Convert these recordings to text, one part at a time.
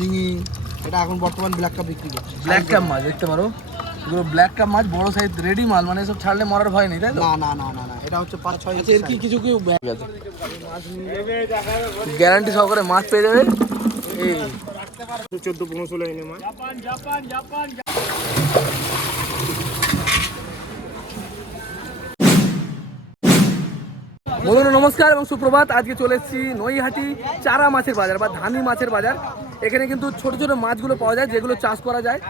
শিঙি, এটা এখন বর্তমান ব্ল্যাক কাপ বিক্রি করছে। ব্ল্যাক কাপ মাছ দেখতে পারো, এগুলো ব্ল্যাক কাপ মাছ, বড় সাইজ রেডি মাল, মানে সব ছাড়লে মরার ভয় নেই, তাই তো? না না না না না, এটা হচ্ছে 5-6 আচ্ছা, এর কি কিছু কি ব্যাগ আছে? গ্যারান্টি সহকারে মাছ পেয়ে যাবে। এই 14-15 এনে মাছ। বন্ধুরা নমস্কার এবং সুপ্রভাত। আজকে চলে এসেছি নৈহাটি চারা মাছের বাজার বা ধানি মাছের বাজার। এখানে কিন্তু ছোট ছোট মাছগুলো পাওয়া যায়, যেগুলো চাষ করা যায়,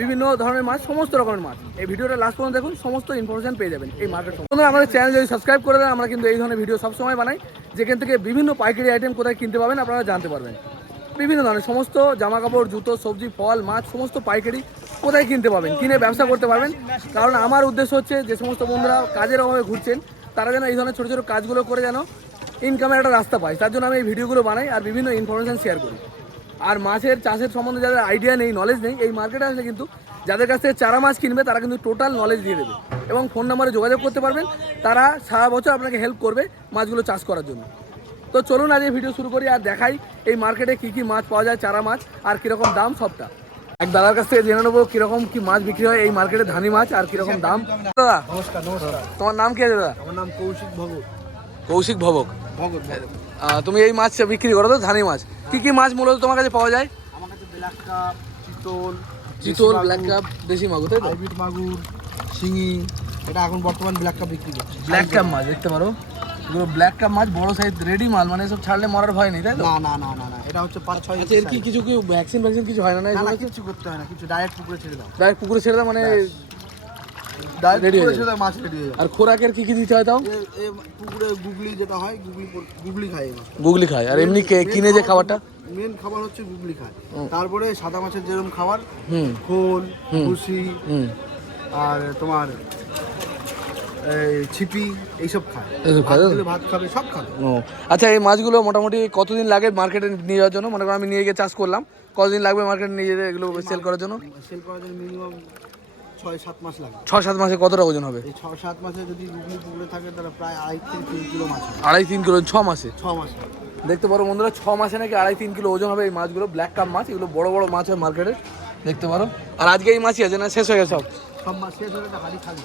বিভিন্ন ধরনের মাছ, সমস্ত রকমের মাছ। এই ভিডিওটা লাস্ট পর্যন্ত দেখুন, সমস্ত ইনফরমেশন পেয়ে যাবেন এই মার্কেট সম্বন্ধে। বন্ধুরা আমাদের চ্যানেল যদি সাবস্ক্রাইব করে দেন, আমরা কিন্তু এই ধরনের ভিডিও সবসময় বানাই, যেখান থেকে বিভিন্ন পাইকারি আইটেম কোথায় কিনতে পাবেন আপনারা জানতে পারবেন। বিভিন্ন ধরনের সমস্ত জামা কাপড়, জুতো, সবজি, ফল, মাছ, সমস্ত পাইকারি কোথায় কিনতে পাবেন, কিনে ব্যবসা করতে পারবেন। কারণ আমার উদ্দেশ্য হচ্ছে যে সমস্ত বন্ধুরা কাজের অভাবে ঘুরছেন, তারা যেন এই ধরনের ছোটো ছোটো কাজগুলো করে যেন ইনকামের একটা রাস্তা পায়। তার জন্য আমি এই ভিডিওগুলো বানাই আর বিভিন্ন ইনফরমেশান শেয়ার করি। আর মাছের চাষের সম্বন্ধে যাদের আইডিয়া নেই, নলেজ নেই, এই মার্কেটে আসলে কিন্তু যাদের কাছ থেকে চারা মাছ কিনবে তারা কিন্তু টোটাল নলেজ দিয়ে দেবে এবং ফোন নাম্বারে যোগাযোগ করতে পারবেন। তারা সারা বছর আপনাকে হেল্প করবে মাছগুলো চাষ করার জন্য। তো চলুন আজ এই ভিডিও শুরু করি আর দেখাই এই মার্কেটে কী কী মাছ পাওয়া যায়, চারা মাছ, আর কীরকম দাম সবটা। এক দাদার কাছ থেকে জেনে নেবো কীরকম কী মাছ বিক্রি হয় এই মার্কেটে, ধানি মাছ, আর কীরকম দাম। দাদা নমস্কার। নমস্কার, তোমার নাম কি আছে দাদা? আমার নাম কৌশিক ভগত। কৌশিক ভবক। ভগত। তুমি এই মাছ বিক্রি করো তো, ধানি মাছ? কি কি মাছ মূলত তোমার কাছে পাওয়া যায়? আমার কাছে ব্ল্যাক কাপ, চিতল, ব্ল্যাক কাপ, দেশি মাগুর, তাই তো? হাইব্রিড মাগুর, শিঙি, এটা এখন বর্তমান ব্ল্যাক কাপ বিক্রি করছে। ব্ল্যাক কাপ মাছ দেখতে পারো, এগুলো ব্ল্যাক কাপ মাছ, বড় সাইজ রেডি মাল, মানে সব ছাড়লে মরার ভয় নেই, তাই তো? না না না না না, এটা হচ্ছে 5-6। আচ্ছা, এর কি কিছু কি ভ্যাকসিন কিছু হয় না? না না, কিছু করতে হয় না, কিছু ডাইরেক্ট পুকুরে ছেড়ে দাও। ডাইরেক্ট পুকুরে ছেড়ে দাও, মানে ডাইরেক্ট রেডি পুকুরে হয়ে ছেড়ে দাও, মাছ রেডি হয়ে যায়। আর খোরাকের কি কি দিতে হয় তাও? পুকুরে গুগলি যেটা হয়, গুগলি খায় এই মাছ। গুগলি খায়, আর এমনি কিনে যে খাবারটা? মেন খাবার হচ্ছে গুগলি খায়। তারপরে সাদা মাছের যেরকম খাবার, হুম খোল, ভুসি, হুম আর তোমার এই ছিপি, এইসব খায়। এইসব খায়? ভাত খাবে, সব খাবে। ও আচ্ছা, এই মাছগুলো মোটামুটি কতদিন লাগে মার্কেটে নিয়ে যাওয়ার জন্য? মনে করো আমি নিয়ে গিয়ে চাষ করলাম, কতদিন লাগবে মার্কেটে নিয়ে যেতে এগুলো সেল করার জন্য? সেল করার জন্য মিনিমাম 6-7 মাস লাগে। 6-7 মাসে কতটা ওজন হবে? এই 6-7 মাসে যদি গুগলি পুকুরে থাকে তাহলে প্রায় 2.5-3 কিলো মাছ হবে। 2.5-3 কিলো 6 মাসে? 6 মাসে। দেখতে পারো বন্ধুরা, 6 মাসে নাকি 2.5-3 কিলো ওজন হবে এই মাছগুলো। ব্ল্যাক কাপ মাছ, এগুলো বড় বড় মাছ হয় মার্কেটে, দেখতে পারো। আর আজকে এই মাছই আছে না, শেষ হয়ে গেছে সব? সব মাছ শেষ হয়ে গেছে, হাড়ি খালি।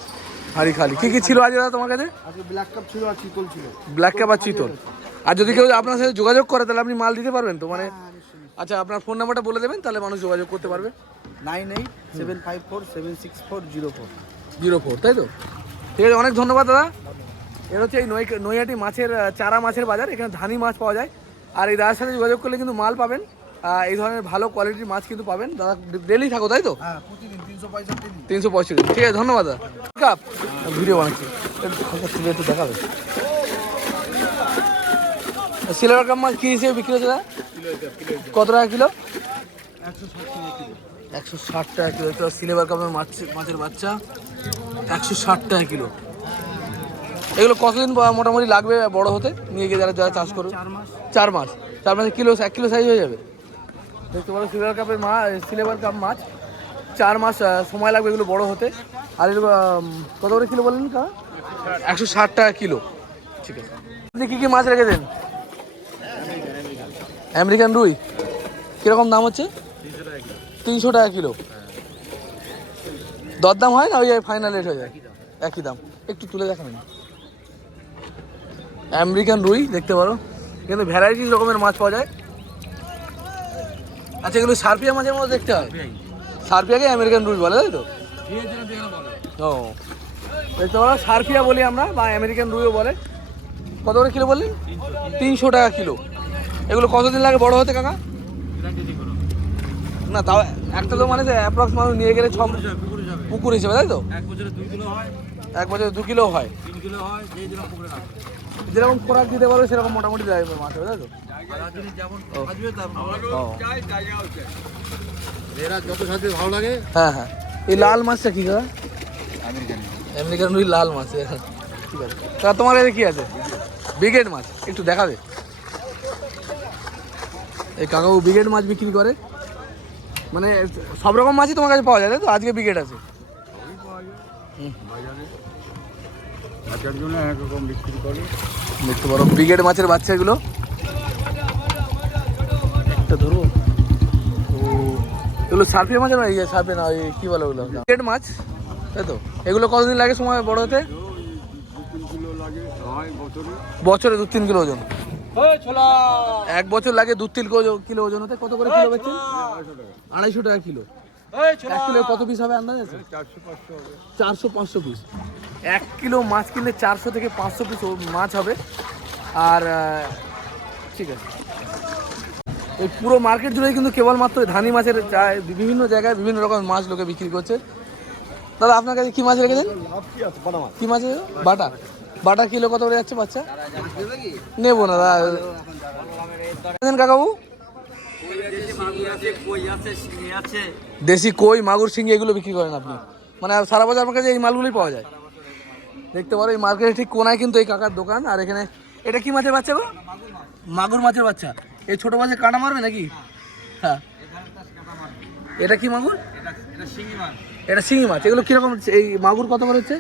হাড়ি খালি। কি কি ছিল আজকে দাদা তোমার কাছে? আজকে ব্ল্যাক কাপ ছিল আর চিতল ছিল। ব্ল্যাক কাপ আর চিতল। আর যদি কেউ আপনার সাথে যোগাযোগ করে তাহলে আপনি মাল দিতে পারবেন তো, মানে? হ্যাঁ, নিশ্চয়ই। আচ্ছা, আপনার ফোন নাম্বারটা বলে দেবেন, তাহলে মানুষ যোগাযোগ করতে পারবে। 9875476404। তাই তো? ঠিক আছে, অনেক ধন্যবাদ দাদা। এর হচ্ছে এই নৈহাটি মাছের চারা মাছের বাজার, এখানে ধানি মাছ পাওয়া যায়। আর এই দাদার সাথে যোগাযোগ করলে কিন্তু মাল পাবেন, এই ধরনের ভালো কোয়ালিটির মাছ কিন্তু পাবেন। দাদা ডেলি থাকো, তাই তো? হ্যাঁ, প্রতিদিন 365 দিন। 365। ঠিক আছে, ধন্যবাদ দাদা। কাপ ভিডিও বানাচ্ছি, একটু দেখাবে। সিলভার কাপ মাছ কী হিসেবে বিক্রি হচ্ছে দাদা? কত টাকা কিলো? 160 টাকা কিলো। তো সিলভার কাপের মাছের বাচ্চা 160 টাকা কিলো। এগুলো কতদিন মোটামুটি লাগবে বড় হতে, নিয়ে গিয়ে যারা যারা চাষ করবে? 4 মাস। 4 মাসে কিলো 1 কিলো সাইজ হয়ে যাবে। দেখতে পারো সিলভার কাপের সিলভার কাপ মাছ 4 মাস সময় লাগবে এগুলো বড় হতে। আর এগুলো কত করে কিলো বললেন কা? 160 টাকা কিলো। ঠিক আছে, আপনি কী কী মাছ রেখেছেন? আমেরিকান রুই কীরকম দাম হচ্ছে? 300 টাকা কিলো। দরদাম হয় না ওই ফাইনাল রেট হয়ে যায়? একই দাম। একটু তুলে দেখাবেন। আমেরিকান রুই দেখতে পারো, কিন্তু ভ্যারাইটি রকমের মাছ পাওয়া যায়। আচ্ছা, এগুলো সার্পিয়া মাছের মতো দেখতে হয়? সার্পিয়াকে আমেরিকান রুই বলে, তাই তো? ও, দেখতে পারো, সার্পিয়া বলি আমরা, বা আমেরিকান রুইও বলে। কত করে কিলো বললেন? 300 টাকা কিলো। এগুলো কতদিন লাগে বড় হতে কাকা? না তাও একটা তো মানে অ্যাপ্রক্স মানুষ নিয়ে গেলে 6 পুকুর হিসেবে, তাই তো? 1 বছরে 2 কিলো হয়, 1 বছরে 2 কিলো হয়, 3 কিলো হয়, যেরকম পুকুরে রাখে। যেরকম খোরাক দিতে পারবে সেরকম মোটামুটি দেয় মাছ হবে, তাই তো? যেমন আসবে তারপর ও, এরা যত সাথে ভালো লাগে। হ্যাঁ হ্যাঁ। এই লাল মাছটা কি দাদা? আমেরিকান। আমেরিকান রুই লাল মাছ। ঠিক আছে, তা তোমার কাছে কি আছে? ব্রিগেড মাছ একটু দেখাবে? এই কাকাও ব্রিগেড মাছ বিক্রি করে, মানে সব রকম মাছই তোমার কাছে পাওয়া যায়, তাই তো? আজকে ব্রিগেড আছে একজন একরকম বিক্রি করে। দেখতে পারো ব্রিগেড মাছের বাচ্চাগুলো। একটা ধরো। ও এগুলো সার্ফিয়া মাছ না ইয়ে সার্ফে না ওই কী বলে ওগুলো গ্রেড মাছ তাই তো? এগুলো কতদিন লাগে সময় বড় হতে? বছরে 2-3 কিলো ওজন। 1 বছর লাগে 2-3 কিলো ওজন হতে। কত করে কিলো বেচছেন? 250 টাকা কিলো। 1 কিলো কত পিস হবে আন্দাজ আছে? 400-500 পিস। 1 কিলো মাছ কিনলে 400 থেকে 500 পিস মাছ হবে। আর ঠিক আছে, এই পুরো মার্কেট জুড়ে কিন্তু কেবলমাত্র ধানি মাছের বিভিন্ন জায়গায় বিভিন্ন রকমের মাছ লোকে বিক্রি করছে। দাদা আপনার কাছে কী মাছ রেখেছেন? কী মাছ? বাটা। বাটা কিলো কত করে যাচ্ছে বাচ্চা? নেবো না দাদা কাকাবু। দেশি কই, মাগুর, শিঙি এগুলো বিক্রি করেন আপনি? মানে সারা বছর আপনার কাছে এই মালগুলোই পাওয়া যায়। দেখতে পারো এই মার্কেটের ঠিক কোনায় কিন্তু এই কাকার দোকান। আর এখানে এটা কি মাছের বাচ্চা গো? মাগুর মাছের বাচ্চা। এই ছোটো মাছের কাঁটা মারবে নাকি? হ্যাঁ। এটা কি মাগুর? এটা শিঙি মাছ। এগুলো কীরকম? এই মাগুর কত করে হচ্ছে?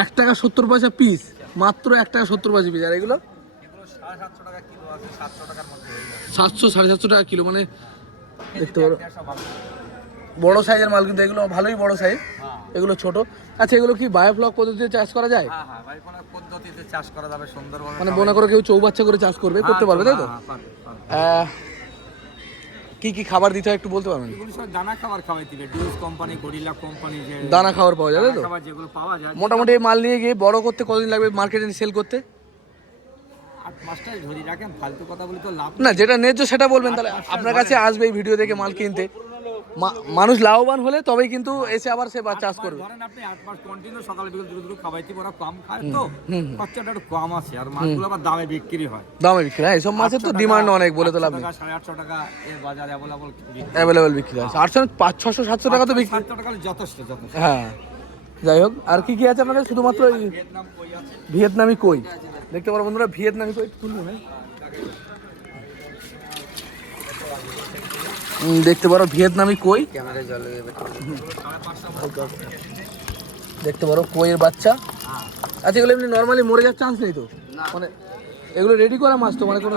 1 টাকা 70 পয়সা পিস। মাত্র 1 টাকা 70 পয়সা পিস। আর এগুলো 700-750 টাকা কিলো। মানে দেখতে পারো বড় সাইজের মাল কিন্তু এগুলো ভালোই বড় সাইজ, এগুলো ছোট। আচ্ছা এগুলো কি বায়োফ্লক পদ্ধতিতে চাষ করা যায়? হ্যাঁ, বায়োফ্লক পদ্ধতিতে চাষ করা যাবে সুন্দরভাবে। মানে মনে করো কেউ চৌবাচ্চা করে চাষ করবে, করতে পারবে তাই তো? কি কি খাবার দিতে হয় একটু বলতে পারবেন? এগুলো সব দানা খাবার খাওয়াইতে হবে। ডিউস কোম্পানি, গরিলা কোম্পানি যে দানা খাবার পাওয়া যায় তাই তো? খাবার যেগুলো পাওয়া যায়। মোটামুটি এই মাল নিয়ে গিয়ে বড় করতে কতদিন লাগবে মার্কেটে সেল করতে? 8 মাসটাই ধরে রাখেন, ফালতু কথা বলে তো লাভ না। যেটা ন্যায্য সেটা বলবেন, তাহলে আপনার কাছে আসবে এই ভিডিও দেখে মাল কিনতে। মানুষ লাভবান হলে তবেই কিন্তু এসে আবার সে চাষ করবে। ধরেন আপনি 8 মাস কন্টিনিউ সকালে বিকেল দুটো খাওয়াইতে ওরা কম খায় তো খরচাটা একটু কম আছে। আর মাছগুলো আবার দামে বিক্রি হয়। দামে বিক্রি হয়। এইসব মাছের তো ডিমান্ড অনেক, বলে তো লাভ নেই। 850 টাকা এর বাজারে অ্যাভেলেবল বিক্রি হয়। 800, 500, 700 টাকা তো বিক্রি। 700 টাকা যথেষ্ট। হ্যাঁ, যাই হোক। আর কি কি আছে আপনাদের? শুধুমাত্র ভিয়েতনামি কই দেখতে পারো বন্ধুরা। ভিয়েতনামি কই তুলবো না, দেখতে পারো ভিয়েতনামি কই। দেখতে পারো কইয়ের বাচ্চা। আচ্ছা এগুলো এমনি নর্মালি মরে যাওয়ার চান্স নেই তো? মানে এগুলো রেডি করা মাছ তো, মানে কোনো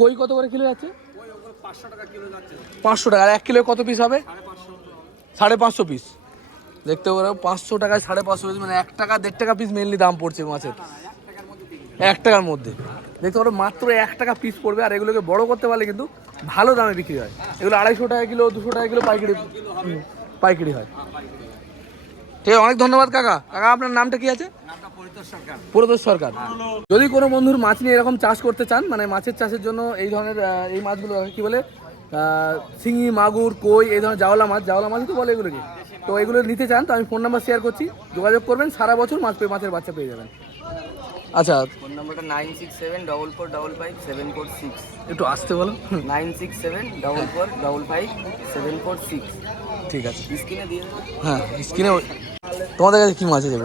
কই কত করে কিলো যাচ্ছে? 500 টাকা। আর 1 কিলো কত পিস হবে? 550 পিস। দেখতে পারো 500 টাকায় 550 পিস, মানে 1 টাকা 1.5 টাকা পিস মেনলি দাম পড়ছে মাছের। 1 টাকার মধ্যে দেখতে পারো মাত্র 1 টাকা পিস পড়বে। আর এগুলোকে বড় করতে পারলে কিন্তু ভালো দামে বিক্রি হয়। এগুলো 250 টাকা কিলো, 200 টাকা কিলো পাইকারি হয়। ঠিক আছে, অনেক ধন্যবাদ কাকা। কাকা আপনার নামটা কি আছে? পরিতোষ সরকার। যদি কোনো বন্ধুর মাছ নিয়ে এরকম চাষ করতে চান, মানে মাছের চাষের জন্য এই ধরনের এই মাছগুলো কি বলে, শিঙি, মাগুর, কই, এই ধরনের জাওলা মাছই তো বলে এগুলোকে। তো এগুলো নিতে চান তো আমি ফোন নাম্বার শেয়ার করছি, যোগাযোগ করবেন। সারা বছর মাছের বাচ্চা পেয়ে যাবেন। আচ্ছা, ফোন নাম্বারটা 9674555746। একটু আসতে বলো। 9674555746। ঠিক আছে, স্ক্রিনে দিয়ে দেবো। হ্যাঁ স্ক্রিনে। তোমাদের কাছে কি মাছ আছে?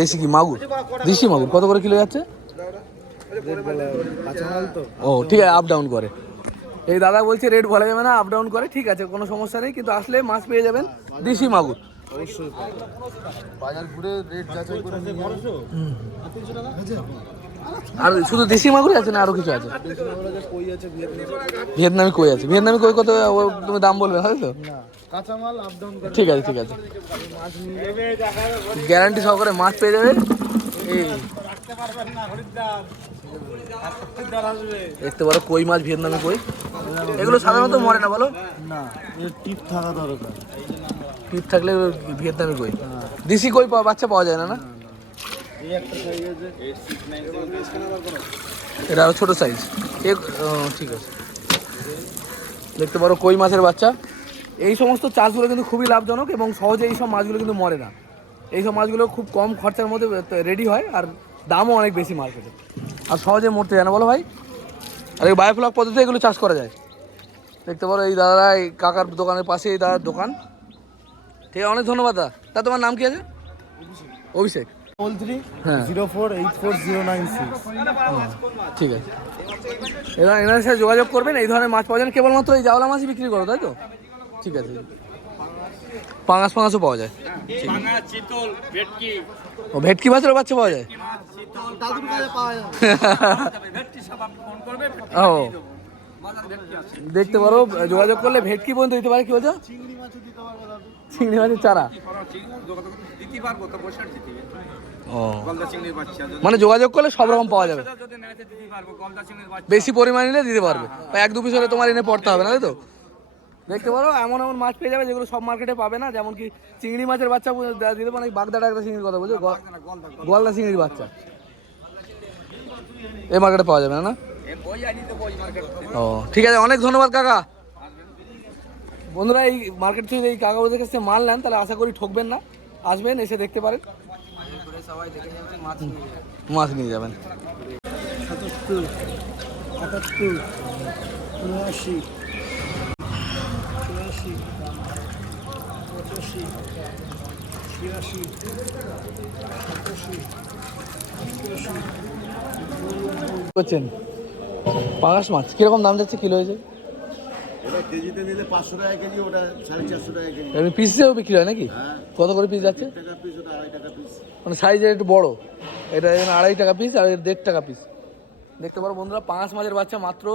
দেশি কি মাগুর? দেশি মাগুর কত করে কিলো যাচ্ছে? ও ঠিক আছে, আপ ডাউন করে। এই দাদা বলছে রেট বলা যাবে না, আপ ডাউন করে। ঠিক আছে, কোনো সমস্যা নেই, কিন্তু আসলে মাছ পেয়ে যাবেন দেশি মাগুর। বাজার ঘুরে রেট যাচাই করে আর শুধু দেশি মাগুরই আছে না আরো কিছু আছে? কই আছে, ভিয়েতনামি কই আছে। ভিয়েতনামি কই কত তুমি দাম বলবে হয়তো? কাঁচামাল আপ ডাউন করে। ঠিক আছে, গ্যারান্টি সহকারে মাছ পেয়ে যাবে। এই দেখতে পারো কই মাছ, ভিয়েতনামি কই। এগুলো সাধারণত মরে না বলো? না, এর টিপ থাকা দরকার। টিপ থাকলে ভিয়েতনামি কই। দেশি কই বাচ্চা পাওয়া যায় না? না, এই একটা সাইজ আছে, এটা আরো ছোট সাইজ। ঠিক আছে, দেখতে পারো কই মাছের বাচ্চা। এই সমস্ত চাষগুলো কিন্তু খুবই লাভজনক এবং সহজে এই সব মাছগুলো কিন্তু মরে না। এই সব মাছগুলো খুব কম খরচার মধ্যে রেডি হয়, আর দামও অনেক বেশি মার্কেটে, আর সহজে মরতে যায় না বলো ভাই। আর এই বায়োফ্লক পদ্ধতিতে এগুলো চাষ করা যায়। দেখতে পারো এই দাদা, এই কাকার দোকানের পাশে এই দাদার দোকান। ঠিক আছে, অনেক ধন্যবাদ দাদা। তা তোমার নাম কি আছে? অভিষেক। 0304840996। ঠিক আছে, এনাদের সাথে যোগাযোগ করবেন। এই ধরনের মাছ পাওয়া যায়। কেবলমাত্র এই জাওলা মাছই বিক্রি করো তাই তো? ঠিক আছে, পাঙাশও পাওয়া যায়। ও ভেটকি মাছের বাচ্চা পাওয়া যায়। ও দেখতে পারো, যোগাযোগ করলে ভেটকি পর্যন্ত দিতে পারে। কি বলছো? চিংড়ি মাছের চারা। দিতে পারবো তো, বসে দিতে ও গলদা চিংড়ির বাচ্চা মানে যোগাযোগ করলে সব রকম পাওয়া যাবে, যদি নেতে দিতে পারবো, গলদা চিংড়ির বাচ্চা বেশি পরিমাণ নিলে দিতে পারবে। বা 1-2 পিস হলে তোমার এনে পড়তে হবে না, তাই তো? দেখতে পারো এমন এমন মাছ পেয়ে যাবে যেগুলো সব মার্কেটে পাবে না, যেমন কি চিংড়ি মাছের বাচ্চা দিতে পারে, বাগদাটা একটা চিংড়ির কথা বলছো, গলদা চিংড়ির বাচ্চা এই মার্কেটে পাওয়া যাবে না? ওই আইনি তো ওই মার্কেট। ও ঠিক আছে, অনেক ধন্যবাদ কাকা। বন্ধুরা এই মার্কেট থেকে এই কাকা ওদের কাছে মাল নেন, তাহলে আশা করি ঠকবেন না। আসবেন, এসে দেখতে পারেন, সবাই দেখে যাবে, মাছ মাছ নিয়ে যাবেন। 77, 78, 79, 83, 85, 86, 87, 88, করছেন পাঙাশ মাছ কিরকম দাম যাচ্ছে কিলো হয়েছে? এটা কেজিতে নিলে 500 টাকা কেজি, ওটা 450 টাকা কেজি। এমনি পিস হিসেবে বিক্রি হয় নাকি? কত করে পিস যাচ্ছে? টাকা পিস, ওটা 2.5 টাকা পিস। মানে সাইজের একটু বড়, এটা এখানে 2.5 টাকা পিস আর 1.5 টাকা পিস। দেখতে পারো বন্ধুরা, পাঙাশ মাছের বাচ্চা মাত্র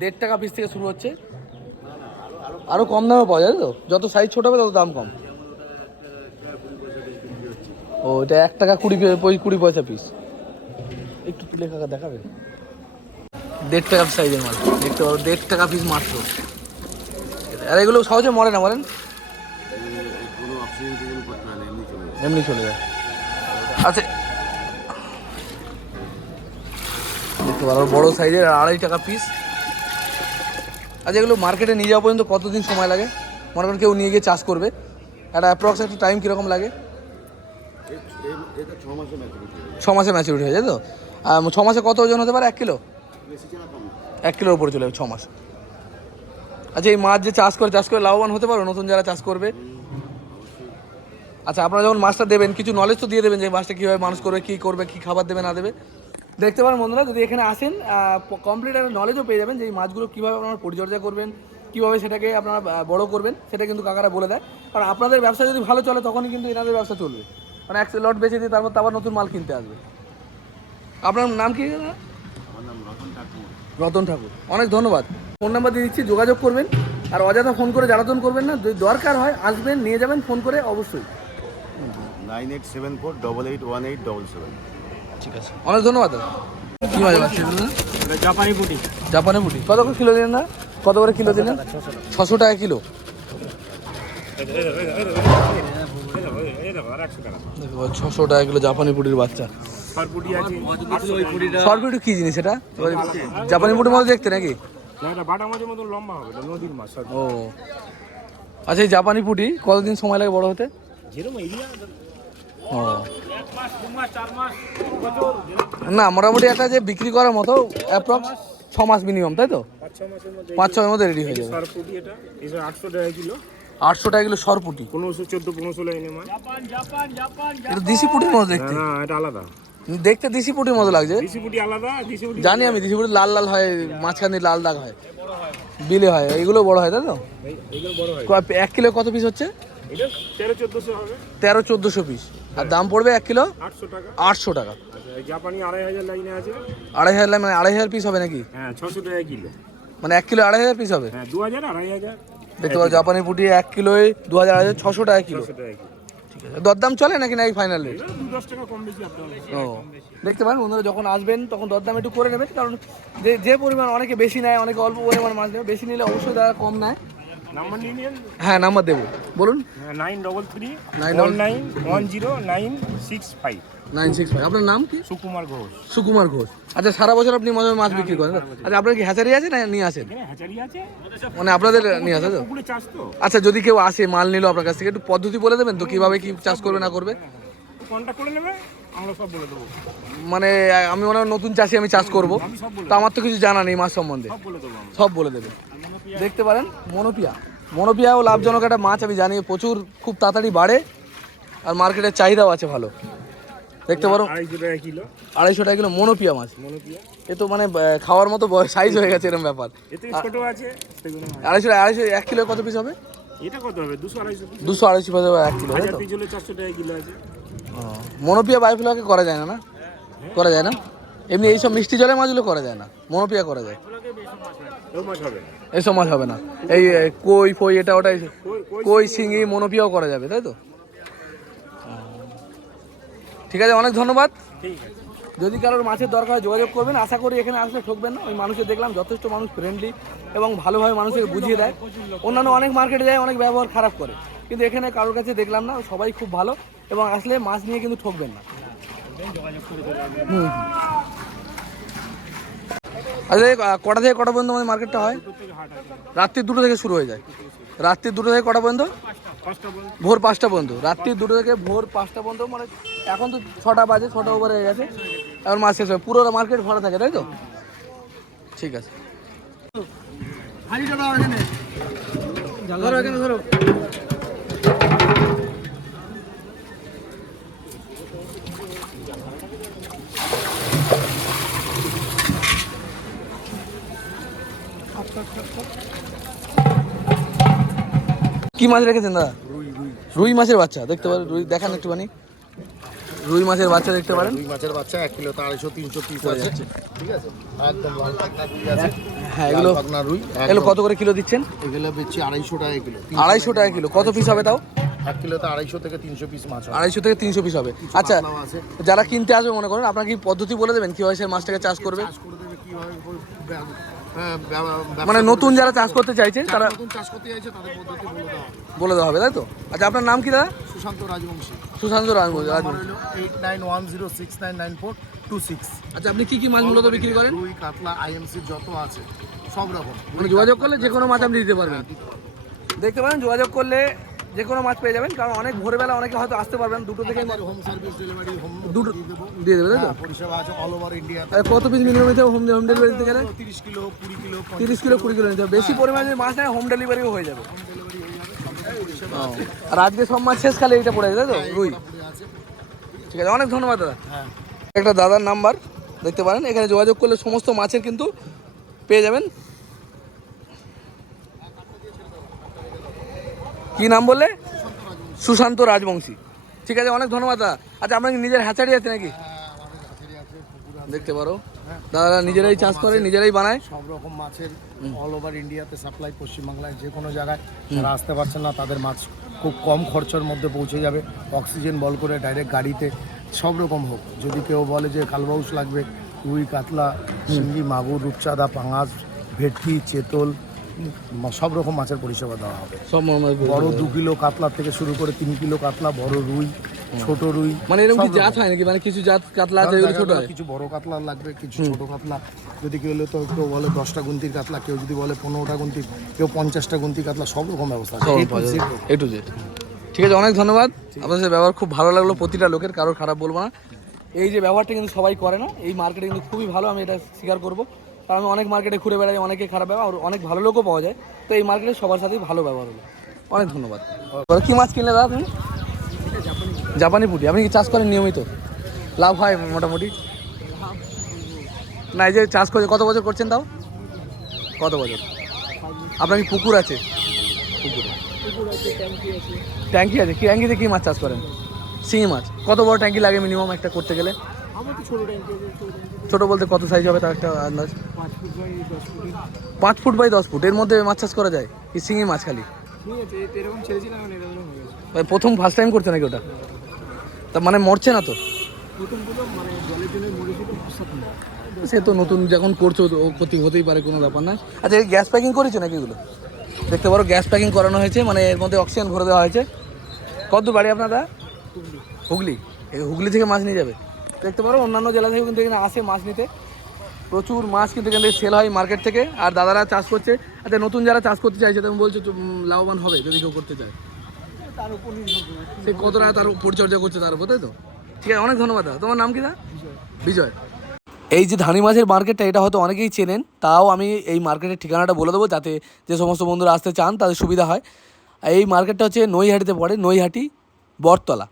1.5 টাকা পিস থেকে শুরু হচ্ছে। আরও কম দামে পাওয়া যায় তো, যত সাইজ ছোট হবে তত দাম কম। ও এটা 1 টাকা 20 পয়সা পিস। একটু তুলে কাকা দেখাবে, 1.5 টাকা সাইজের মাছ দেখতে পারো, 1.5 টাকা পিস মাত্র। আর এগুলো সহজে মরে না বলেন, কোনো অক্সিজেন টিজেন করতে হয় না, এমনি চলে যায়। এমনি চলে যায়। আচ্ছা দেখতে পারো বড় সাইজের 2.5 টাকা পিস। আচ্ছা এগুলো মার্কেটে নিয়ে যাওয়া পর্যন্ত কতদিন সময় লাগে? মনে করেন কেউ নিয়ে গিয়ে চাষ করবে, একটা অ্যাপ্রক্স একটা টাইম কীরকম লাগে? এটা 6 মাসে ম্যাচুরিটি হয়ে যায়। 6 মাসে ম্যাচিউরিটি হয়ে যায় তো? 6 মাসে কত ওজন হতে পারে? 1 কিলো? বেশি ছাড়া কম। 1 কিলোর উপরে চলে যাবে 6 মাস। আচ্ছা এই মাছ যে চাষ করে লাভবান হতে পারো নতুন যারা চাষ করবে? আচ্ছা আপনারা যখন মাছটা দেবেন কিছু নলেজ তো দিয়ে দেবেন যে মাছটা কীভাবে মানুষ করবে, কী করবে, কী খাবার দেবে না দেবে। দেখতে পারেন বন্ধুরা, যদি এখানে আসেন কমপ্লিট একটা নলেজও পেয়ে যাবেন যে এই মাছগুলো কীভাবে আপনারা পরিচর্যা করবেন, কীভাবে সেটাকে আপনারা বড় করবেন, সেটা কিন্তু কাকারা বলে দেয়। কারণ আপনাদের ব্যবসা যদি ভালো চলে তখনই কিন্তু এনাদের ব্যবসা চলবে। মানে এক লট বেচে দিয়ে তারপর আবার নতুন মাল কিনতে আসবে। আপনার নাম কি? আমার নাম রতন ঠাকুর। রতন ঠাকুর, অনেক ধন্যবাদ। ফোন নাম্বার দিয়ে দিচ্ছি, যোগাযোগ করবেন। আর অযথা ফোন করে জ্বালাতন করবেন না, যদি দরকার হয় আসবেন, নিয়ে যাবেন ফোন করে অবশ্যই। 9874881877। ঠিক আছে, অনেক ধন্যবাদ। কী মাছ পাচ্ছি? জাপানি পুটি। জাপানি পুটি কত করে কিলো দিলেন না? কত করে কিলো দিলেন? 600 টাকা কিলো। দেখো 600 টাকা কিলো জাপানি পুটির বাচ্চা। সরপুটি কি জিনিস এটা? জাপানি পুটির মতো দেখতে নাকি? বাটা মাছের মতো লম্বা হবে, নদীর মাছ। ও আচ্ছা, এই জাপানি পুটি কতদিন সময় লাগে বড় হতে? ও না, মোটামুটি একটা যে বিক্রি করার মতো অ্যাপ্রক্স 6 মাস মিনিমাম, তাই তো? 5-6 মধ্যে রেডি হয়ে যাবে। 800 টাকা কিলো। 800 টাকা কিলো সরপুটি। 15-14-15 লাইনে মাছ। এটা দেশি পুটির মতো দেখতে। না এটা আলাদা, দেখতে দেশি পুটির মতো লাগছে। দেশি পুটি আলাদা। দেশি পুটি জানি আমি, দেশি পুটি লাল লাল হয়, মাঝখানে লাল দাগ হয়, বিলে হয়, এইগুলো বড় হয় তাই তো? এইগুলো বড় হয়। 1 কিলো কত পিস হচ্ছে? এটা 13-1400 হবে। 13-1400 পিস। আর দাম পড়বে 1 কিলো 800 টাকা। 800 টাকা। আচ্ছা এই জাপানি 2500 লাইনে আছে। 2500, মানে 2500 পিস হবে নাকি? হ্যাঁ 600 টাকা কিলো। মানে 1 কিলো 2500 পিস হবে? হ্যাঁ 2000 2500। দেখতে পাচ্ছ জাপানি পুটি 1 কিলোয় 2600 টাকা কিলো। 600 টাকা কিলো। ঠিক আছে, দরদাম চলে নাকি নাই ফাইনাল রেট? 2-10 টাকা কম বেশি আপনার। ও দেখতে পারেন বন্ধুরা, যখন আসবেন তখন দরদাম একটু করে নেবেন, কারণ যে পরিমাণ অনেকে বেশি নেয়, অনেকে অল্প পরিমাণ মাছ নেবে, বেশি নিলে অবশ্যই তারা কম নেয়। নাম্বার নিয়ে নিন। হ্যাঁ নাম্বার দেবো, বলুন। 933109965965। 965। আপনার নাম কি? সুকুমার ঘোষ। সুকুমার ঘোষ। আচ্ছা সারা বছর আপনি মাছ বিক্রি করেন? আচ্ছা আপনার কি হ্যাচারি আছে না নিয়ে আসেন? এখানে হ্যাচারি আছে, মানে আপনাদের নিয়ে আসে তো? পুকুরে চাষ তো। আচ্ছা যদি কেউ আসে মাল নিল আপনার কাছ থেকে, একটু পদ্ধতি বলে দেবেন তো কিভাবে কি চাষ করবে না করবে? কন্টাক্ট করে নেবে, আমরা সব বলে দেবো। মানে আমি মনে হয় নতুন চাষি, আমি চাষ করবো, তা আমার তো কিছু জানা নেই মাছ সম্বন্ধে, সব বলে দেবো আমরা। সব বলে দেবে। দেখতে পারেন মনোপিয়াও লাভজনক একটা মাছ, আমি জানি প্রচুর, খুব তাড়াতাড়ি বাড়ে আর মার্কেটের চাহিদাও আছে ভালো। দেখতে পারো 250 টাকা কিলো। 250 টাকা কিলো মনোপিয়া মাছ। মনোপিয়া এ তো মানে খাওয়ার মতো সাইজ হয়ে গেছে এরকম ব্যাপার। এতে ছোট আছে সেগুলো। 250 1 কিলো কত পিস হবে? এটা কত হবে? 200-250 পিস। 200-250 পিস হবে 1 কিলো, তাই 1000 তো? পিস হলে 400 টাকা কিলো আছে। মনোপিয়া বাইফ্লোকে করা যায় না? না করা যায় না? এমনি এইসব মিষ্টি জলের মাছগুলো করা যায় না, মনোপিয়া করা যায়। এইসব মাছ হবে না, এই কই ফই এটা ওটা কই শিঙি মনোপিয়াও করা যাবে, তাই তো? ঠিক আছে, অনেক ধন্যবাদ। যদি কারোর মাছের দরকার হয় যোগাযোগ করবেন, আশা করি এখানে আসলে ঠকবেন না। ওই মানুষের দেখলাম যথেষ্ট মানুষ ফ্রেন্ডলি এবং ভালোভাবে মানুষকে বুঝিয়ে দেয়। অন্যান্য অনেক মার্কেটে যায় অনেক ব্যবহার খারাপ করে, কিন্তু এখানে কারোর কাছে দেখলাম না, সবাই খুব ভালো এবং আসলে মাছ নিয়ে কিন্তু ঠকবেন না। আচ্ছা, কটা থেকে কটা পর্যন্ত আমাদের মার্কেটটা হয়? রাত্রি 2টো থেকে শুরু হয়ে যায়। রাত্রি 2টো থেকে কটা পর্যন্ত? ভোর 5টা পর্যন্ত। রাত্রি 2টো থেকে ভোর 5টা পর্যন্ত, মানে এখন তো 6টা বাজে, 6টা ওভার হয়ে গেছে, এখন মাছ শেষ হয়। পুরো মার্কেট ভরা থাকে, তাই তো? ঠিক আছে, ধরো এখানে ধরো। কি মাছ রেখেছেন দাদা? রুই মাছের বাচ্চা দেখতে পারেন, রুই দেখান একটুখানি। রুই মাছের বাচ্চা দেখতে পারেন। রুই মাছের বাচ্চা 1 কিলো 250-300 পিস আছে, ঠিক আছে? একদম লাল পাকনা রুই আছে। হ্যাঁ, এগুলো পাকনা রুই এগুলো কত করে কিলো দিচ্ছেন? এগুলো বেচছি 250 টাকা কিলো। 250 টাকা কিলো। কত পিস হবে তাও? 1 কিলোতে 250 থেকে 300 পিস মাছ হয়। 250 থেকে 300 পিস হবে। আচ্ছা, পাতলাও আছে। যারা কিনতে আসবে মনে করেন, আপনার কি পদ্ধতি বলে দেবেন কিভাবে সে মাছটাকে চাষ করবে? চাষ করে দেবে কিভাবে, মানে নতুন যারা চাষ করতে চাইছে তারা নতুন চাষ করতে চাইছে তাদের পদ্ধতি বলে দেওয়া হবে, তাই তো? আচ্ছা, আপনার নাম কি দাদা? সুশান্ত রাজবংশী। সুশান্ত রাজবংশী। 8910699426। আচ্ছা, আপনি কি কি মাছ মূলত বিক্রি করেন? রুই, কাতলা, আইএমসি যত আছে সব রকম। মানে যোগাযোগ করলে যে কোনো মাছ আপনি দিতে পারবেন। দেখতে পারেন, যোগাযোগ করলে যে কোনো মাছ পেয়ে যাবেন, কারণ অনেক ভোরবেলা অনেকে হয়তো আসতে পারবেন, 2টো থেকে হোম সার্ভিস ডেলিভারি, হোম দুটো দেবো, দিয়ে দেবে, তাই তো? পরিষেবা আছে অল ওভার ইন্ডিয়া। কত পিস মিনিমাম নিতে হবে হোম ডেলিভারি দিতে গেলে? 30 কিলো 20 কিলো 30 কিলো 20 কিলো নিতে হবে। বেশি পরিমাণে যদি মাছ নেয় হোম ডেলিভারিও হয়ে যাবে। আর আজকে সব মাছ শেষ খালি এইটা পড়ে যায়, তাই তো? রুই। ঠিক আছে, অনেক ধন্যবাদ দাদা। একটা দাদার নাম্বার দেখতে পারেন, এখানে যোগাযোগ করলে সমস্ত মাছের কিন্তু পেয়ে যাবেন। কি নাম বললে? সুশান্ত রাজবংশী। ঠিক আছে, অনেক ধন্যবাদ দাদা। আচ্ছা, আপনার কি নিজের হ্যাচারি আছে নাকি? দেখতে পারো, দাদা নিজেরাই চাষ করে, নিজেরাই বানায় সব রকম মাছের। অল ওভার ইন্ডিয়াতে সাপ্লাই, পশ্চিমবাংলায় যে কোনো জায়গায় যারা আসতে পারছেন না তাদের মাছ খুব কম খরচার মধ্যে পৌঁছে যাবে। অক্সিজেন বল করে ডাইরেক্ট গাড়িতে সব রকম হোক। যদি কেউ বলে যে কালবাউস লাগবে, রুই, কাতলা, শিঙ্গি, মাগুর, রূপচাঁদা, পাঙাশ, ভেটকি, চেতল, সব রকম মাছের পরিষেবা দেওয়া হবে। সব বড় 2 কিলো কাতলা থেকে শুরু করে 3 কিলো কাতলা, বড় রুই, ছোট রুই, মানে এরকম কি জাত হয় নাকি? মানে কিছু জাত কাতলা আছে যেগুলো ছোট হয়? কিছু বড় কাতলা লাগবে, কিছু ছোট কাতলা। যদি কেউ তো কেউ বলে 10টা গুন্তির কাতলা, কেউ যদি বলে 15টা গুন্তির, কেউ 50টা গুন্তি কাতলা, সব রকম ব্যবস্থা আছে। A to Z। ঠিক আছে, অনেক ধন্যবাদ। আপনাদের সাথে ব্যবহার খুব ভালো লাগলো, প্রতিটা লোকের, কারোর খারাপ বলবো না। এই যে ব্যবহারটা কিন্তু সবাই করে না, এই মার্কেটে কিন্তু খুবই ভালো, আমি এটা স্বীকার করবো। কারণ আমি অনেক মার্কেটে ঘুরে বেড়াই, অনেকে খারাপ ব্যবহার আর অনেক ভালো লোকও পাওয়া যায়। তো এই মার্কেটে সবার সাথেই ভালো ব্যবহার হলো। অনেক ধন্যবাদ। কি মাছ কিনলে দাদা তুমি? জাপানি পুঁটি। আপনি কি চাষ করেন নিয়মিত? লাভ হয় মোটামুটি? না, এই যে চাষ করে কত বছর করছেন তাও? কত বছর? আপনার কি পুকুর আছে? পুকুর ট্যাঙ্কি আছে। কি ট্যাঙ্কিতে কি মাছ চাষ করেন? শিঙি মাছ। কত বড় ট্যাঙ্কি লাগে মিনিমাম একটা করতে গেলে? ছোট বলতে কত সাইজ হবে তার একটা আন্দাজ? 5 ফুট বাই 10 ফুট এর মধ্যে মাছ চাষ করা যায় কি শিঙি মাছ খালি? প্রথম ফার্স্ট টাইম করছে নাকি ওটা? তা মানে মরছে না তো? সে তো নতুন যখন করছো ও ক্ষতি হতেই পারে, কোনো ব্যাপার না। আচ্ছা, এই গ্যাস প্যাকিং করেছে নাকি এগুলো? দেখতে পারো, গ্যাস প্যাকিং করানো হয়েছে, মানে এর মধ্যে অক্সিজেন ভরে দেওয়া হয়েছে। কত বাড়ি আপনারা? হুগলি। এই হুগলি থেকে মাছ নিয়ে যাবে। দেখতে পারো, অন্যান্য জেলা থেকে কিন্তু এখানে আসে মাছ নিতে। প্রচুর মাছ কিন্তু এখান থেকে সেল হয় মার্কেট থেকে। আর দাদারা চাষ করছে। আচ্ছা, নতুন যারা চাষ করতে চাইছে তুমি বলছো লাভবান হবে যদি কেউ করতে চায়, সে কতটা তার পরিচর্যা করছে তার উপর, তাই তো? ঠিক আছে, অনেক ধন্যবাদ দাদা। তোমার নাম কি দা? বিজয়। এই যে ধানি মাছের মার্কেটটা, এটা হয়তো অনেকেই চেনেন, তাও আমি এই মার্কেটের ঠিকানাটা বলে দেবো যাতে যে সমস্ত বন্ধুরা আসতে চান তাদের সুবিধা হয়। এই মার্কেটটা হচ্ছে নৈহাটিতে পড়ে, নৈহাটি বটতলা।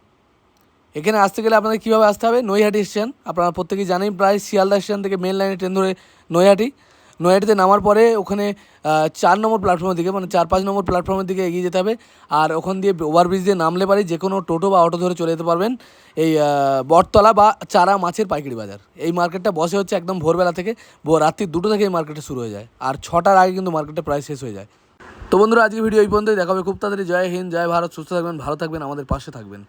এখানে আসতে গেলে আপনাদের কীভাবে আসতে হবে? নৈহাটি স্টেশন আপনারা প্রত্যেকেই জানেন, প্রায় শিয়ালদা স্টেশন থেকে মেন লাইনে ট্রেন ধরে নৈহাটি, নৈহাটিতে নামার পরে ওখানে 4 নম্বর প্ল্যাটফর্মের দিকে মানে 4-5 নম্বর প্ল্যাটফর্মের দিকে এগিয়ে যেতে হবে। আর ওখান দিয়ে ওভারব্রিজ দিয়ে নামলে পারি যে কোনো টোটো বা অটো ধরে চলে যেতে পারবেন এই বটতলা বা চারা মাছের পাইকারি বাজার। এই মার্কেটটা বসে হচ্ছে একদম ভোরবেলা থেকে, রাত্রি 2টো থেকে এই মার্কেটটা শুরু হয়ে যায়, আর 6টার আগে কিন্তু মার্কেটটা প্রায় শেষ হয়ে যায়। তো বন্ধুরা আজকে ভিডিও এই পর্যন্তই, দেখা হবে খুব তাড়াতাড়ি। জয় হিন্দ, জয় ভারত, সুস্থ থাকবেন, ভালো থাকবেন, আমাদের পাশে থাকবেন।